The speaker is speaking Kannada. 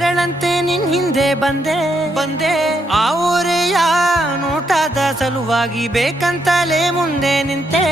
ನೆರಳಂತೆ ನಿನ್ ಹಿಂದೆ ಬಂದೆ ಆ ಊರೆಯ ನೋಟದ ಸಲುವಾಗಿ ಬೇಕಂತಲೇ ಮುಂದೆ ನಿಂತೆ